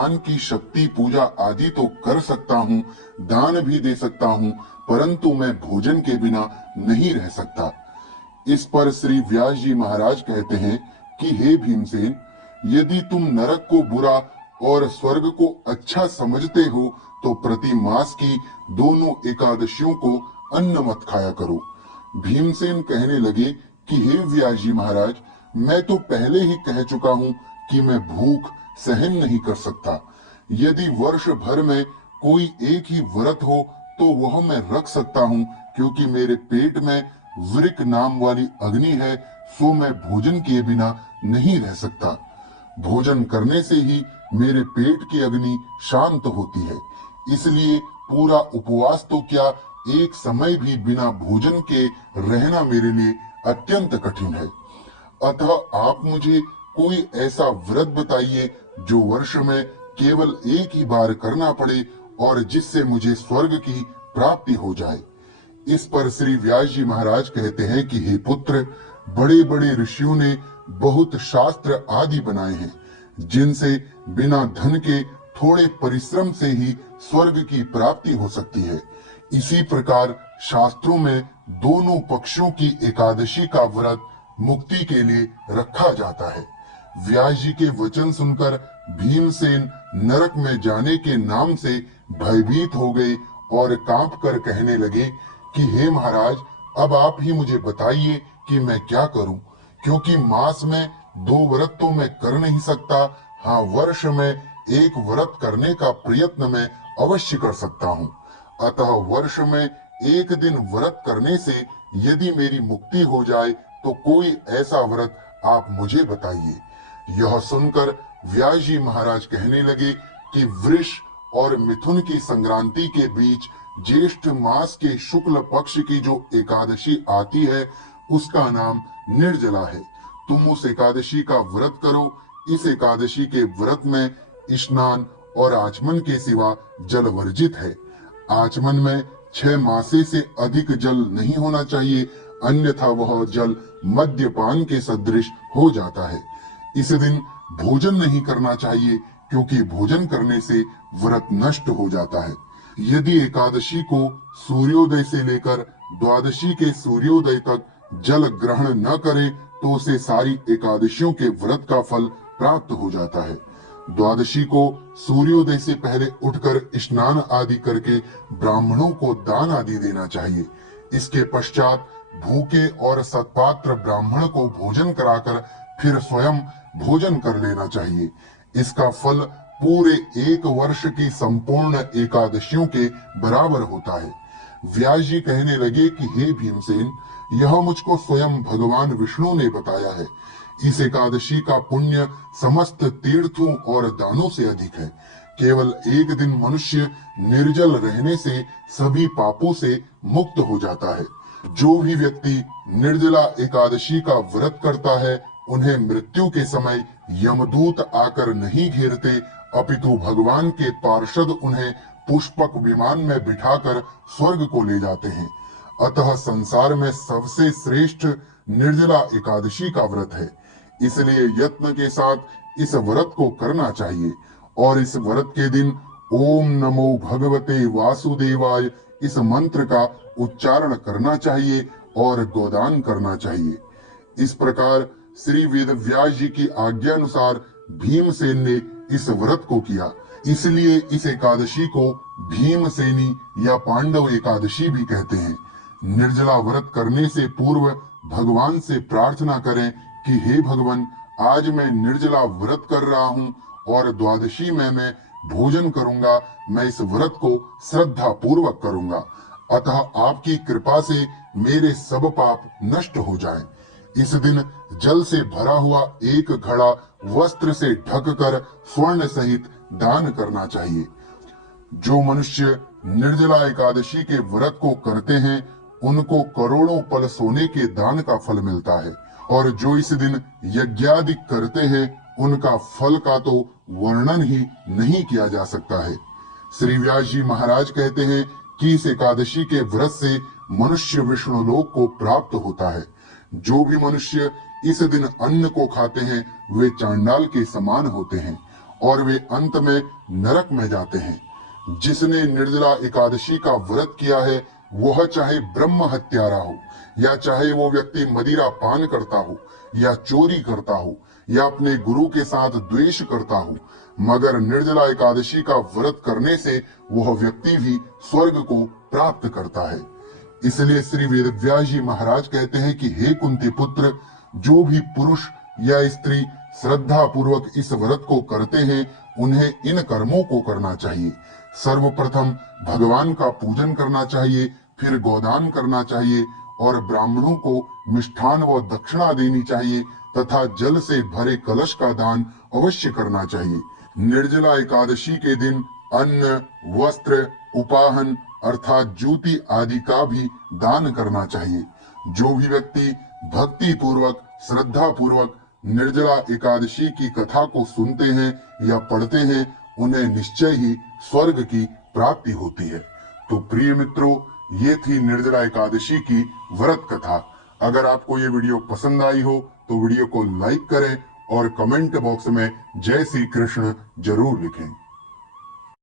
भगवान की शक्ति पूजा आदि तो कर सकता हूँ, दान भी दे सकता हूँ, परंतु मैं भोजन के बिना नहीं रह सकता। इस पर श्री व्यास जी महाराज कहते हैं कि हे भीमसेन, यदि तुम नरक को बुरा और स्वर्ग को अच्छा समझते हो तो प्रति मास की दोनों एकादशियों को अन्न मत खाया करो। भीमसेन कहने लगे कि हे व्यास जी महाराज, मैं तो पहले ही कह चुका हूँ कि मैं भूख सहन नहीं कर सकता। यदि वर्ष भर में कोई एक ही व्रत हो तो वह मैं रख सकता हूँ, क्योंकि मेरे पेट में वृक नाम वाली अग्नि है, सो मैं भोजन किए बिना नहीं रह सकता। भोजन करने से ही मेरे पेट की अग्नि शांत होती है, इसलिए पूरा उपवास तो क्या, एक समय भी बिना भोजन के रहना मेरे लिए अत्यंत कठिन है। अतः आप मुझे कोई ऐसा व्रत बताइए जो वर्ष में केवल एक ही बार करना पड़े और जिससे मुझे स्वर्ग की प्राप्ति हो जाए। इस पर श्री व्यास जी महाराज कहते हैं कि हे पुत्र, बड़े बड़े ऋषियों ने बहुत शास्त्र आदि बनाए हैं, जिनसे बिना धन के थोड़े परिश्रम से ही स्वर्ग की प्राप्ति हो सकती है। इसी प्रकार शास्त्रों में दोनों पक्षों की एकादशी का व्रत मुक्ति के लिए रखा जाता है। व्यास जी के वचन सुनकर भीमसेन नरक में जाने के नाम से भयभीत हो गए और कांप कर कहने लगे कि हे महाराज, अब आप ही मुझे बताइए कि मैं क्या करूं, क्योंकि मास में 2 व्रत तो मैं कर नहीं सकता। हाँ, वर्ष में एक व्रत करने का प्रयत्न मैं अवश्य कर सकता हूँ। अतः वर्ष में एक दिन व्रत करने से यदि मेरी मुक्ति हो जाए तो कोई ऐसा व्रत आप मुझे बताइए। यह सुनकर व्यास जी महाराज कहने लगे कि वृष और मिथुन की संक्रांति के बीच ज्येष्ठ मास के शुक्ल पक्ष की जो एकादशी आती है, उसका नाम निर्जला है। तुम उस एकादशी का व्रत करो। इस एकादशी के व्रत में स्नान और आचमन के सिवा जल वर्जित है। आचमन में 6 मासे से अधिक जल नहीं होना चाहिए, अन्यथा वह जल मद्यपान के सदृश हो जाता है। इस दिन भोजन नहीं करना चाहिए, क्योंकि भोजन करने से व्रत नष्ट हो जाता है। यदि एकादशी को सूर्योदय से लेकर द्वादशी के सूर्योदय तक जल ग्रहण न करे तो उसे सारी एकादशियों के व्रत का फल प्राप्त हो जाता है। द्वादशी को सूर्योदय से पहले उठकर स्नान आदि करके ब्राह्मणों को दान आदि देना चाहिए। इसके पश्चात भूखे और सत्पात्र ब्राह्मण को भोजन कराकर फिर स्वयं भोजन कर लेना चाहिए। इसका फल पूरे 1 वर्ष की संपूर्ण एकादशियों के बराबर होता है। व्यास जी कहने लगे कि हे भीमसेन, यह मुझको स्वयं भगवान विष्णु ने बताया है। इस एकादशी का पुण्य समस्त तीर्थों और दानों से अधिक है। केवल एक दिन मनुष्य निर्जल रहने से सभी पापों से मुक्त हो जाता है। जो भी व्यक्ति निर्जला एकादशी का व्रत करता है, उन्हें मृत्यु के समय यमदूत आकर नहीं घेरते, अपितु भगवान के पार्षद उन्हें पुष्पक विमान में बिठाकर स्वर्ग को ले जाते हैं। अतः संसार में सबसे श्रेष्ठ निर्जला एकादशी का व्रत है। इसलिए यत्न के साथ इस व्रत को करना चाहिए और इस व्रत के दिन ओम नमो भगवते वासुदेवाय इस मंत्र का उच्चारण करना चाहिए और गोदान करना चाहिए। इस प्रकार श्री वेद व्यास जी की आज्ञा अनुसार भीमसेन ने इस व्रत को किया। इसलिए इस एकादशी को भीमसेनी या पांडव एकादशी भी कहते हैं। निर्जला व्रत करने से पूर्व भगवान से प्रार्थना करें कि हे भगवान, आज मैं निर्जला व्रत कर रहा हूँ और द्वादशी में मैं भोजन करूंगा। मैं इस व्रत को श्रद्धा पूर्वक करूंगा, अतः आपकी कृपा से मेरे सब पाप नष्ट हो जाएं। इस दिन जल से भरा हुआ एक घड़ा वस्त्र से ढककर स्वर्ण सहित दान करना चाहिए। जो मनुष्य निर्जला एकादशी के व्रत को करते हैं, उनको करोड़ों पल सोने के दान का फल मिलता है, और जो इस दिन यज्ञादि करते हैं, उनका फल का तो वर्णन ही नहीं किया जा सकता है। श्री व्यास जी महाराज कहते हैं कि इस एकादशी के व्रत से मनुष्य विष्णु लोक को प्राप्त होता है। जो भी मनुष्य इस दिन अन्न को खाते हैं, वे चांडाल के समान होते हैं और वे अंत में नरक में जाते हैं। जिसने निर्जला एकादशी का व्रत किया है वह चाहे ब्रह्म हत्यारा हो, या चाहे वो व्यक्ति मदिरा पान करता हो, या चोरी करता हो, या अपने गुरु के साथ द्वेष करता हो, मगर निर्जला एकादशी का व्रत करने से वह व्यक्ति भी स्वर्ग को प्राप्त करता है। इसलिए श्री वेदव्यास जी महाराज कहते हैं कि हे कुंती पुत्र, जो भी पुरुष या स्त्री श्रद्धा पूर्वक इस व्रत को करते हैं उन्हें इन कर्मों को करना चाहिए। सर्वप्रथम भगवान का पूजन करना चाहिए, फिर गोदान करना चाहिए और ब्राह्मणों को मिष्ठान व दक्षिणा देनी चाहिए तथा जल से भरे कलश का दान अवश्य करना चाहिए। निर्जला एकादशी के दिन अन्न, वस्त्र, उपाहन अर्थात ज्योति आदि का भी दान करना चाहिए। जो भी व्यक्ति भक्ति पूर्वक, श्रद्धा पूर्वक निर्जला एकादशी की कथा को सुनते हैं या पढ़ते हैं उन्हें निश्चय ही स्वर्ग की प्राप्ति होती है। तो प्रिय मित्रों, ये थी निर्जला एकादशी की व्रत कथा। अगर आपको ये वीडियो पसंद आई हो तो वीडियो को लाइक करें और कमेंट बॉक्स में जय श्री कृष्ण जरूर लिखें।